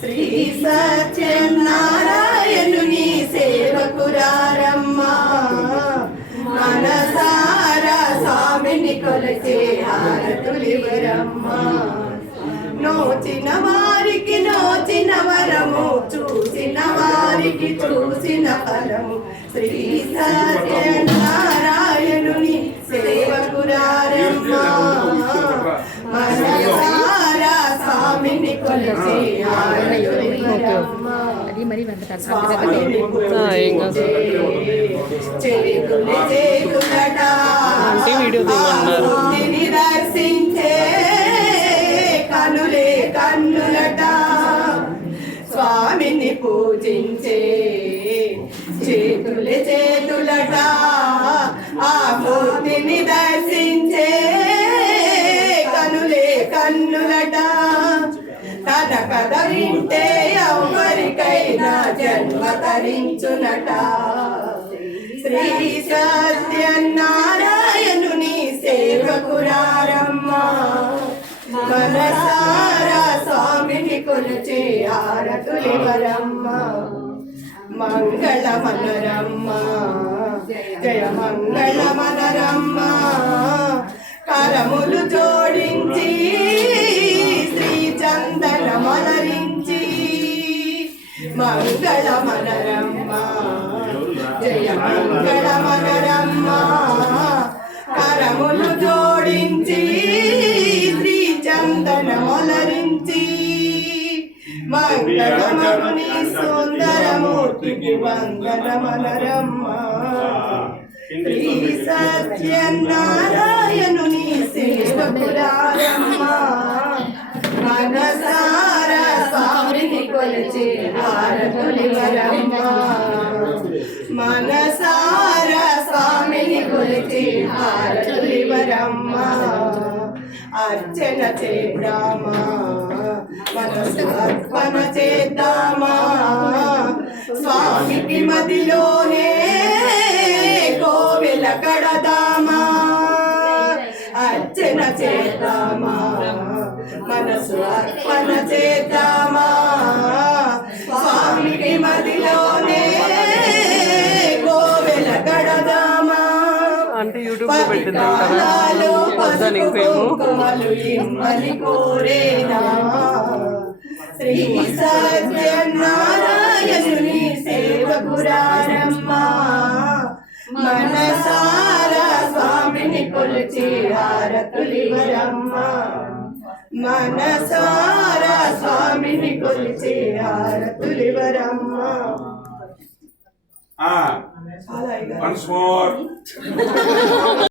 శ్రీ సత్యనారాయణుని సేవకురారమ్మా మనసారా స్వామిని కొలిచే హారతులివరమ్మా నోచిన వారికి నోచిన వరము చూసిన వారికి చూసిన ఫలము శ్రీ సత్యనారాయణుని సేవకురారమ్మా మనసారా స్వామిని కొలిచే హారతులివరమ్మా దర్శించే కనులే కన్నులట స్వామిని పూజించే చేతులే చేతులట ఆ మూర్తిని దర్శించే కనులే కన్నులట తన కథ వింటే ఎవరికైనా జన్మ తరించునట శ్రీ సత్యనారాయణుని సేవకురారమ్మా మనసారా స్వామిని కొలిచే హారతులివరమ్మా మంగళమనరమ్మా జయ మంగళమనరమ్మా కరములు జోడించి శ్రీ చందనమలరించి మంగళమనరమ్మా జయ మంగళమనరమ్మా కరములు జోడించి శ్రీ చందనమలరించి మంగళమరుని సుందరమూర్తికి వందనమనరమ్మా శ్రీ సత్యనారాయణుని సేవకురారమ్మా మనసారా స్వామిని కొలిచే హారతులివరమ్మా మనసారా స్వామిని కొలిచే హారతులివరమ్మా అర్చన చేద్దామా మనసు అర్పణ చేద్దామా స్వామికి మదిలోనే కోవెల కడదామా అర్చన చేద్దామా మనసు అర్పణ చేద్దామా స్వామికి మదిలోనే కోవెల కడదామా పవిత్రాలు పసుపు కుంకుమలు ఇమ్మని కోరేనా శ్రీ సత్యనారాయణుని సేవకురారమ్మా మనసారా స్వామిని కొలిచే హారతులివరమ్మా మనసారా స్వామిని కొలిచే హారతులివరమ్మా. Once more.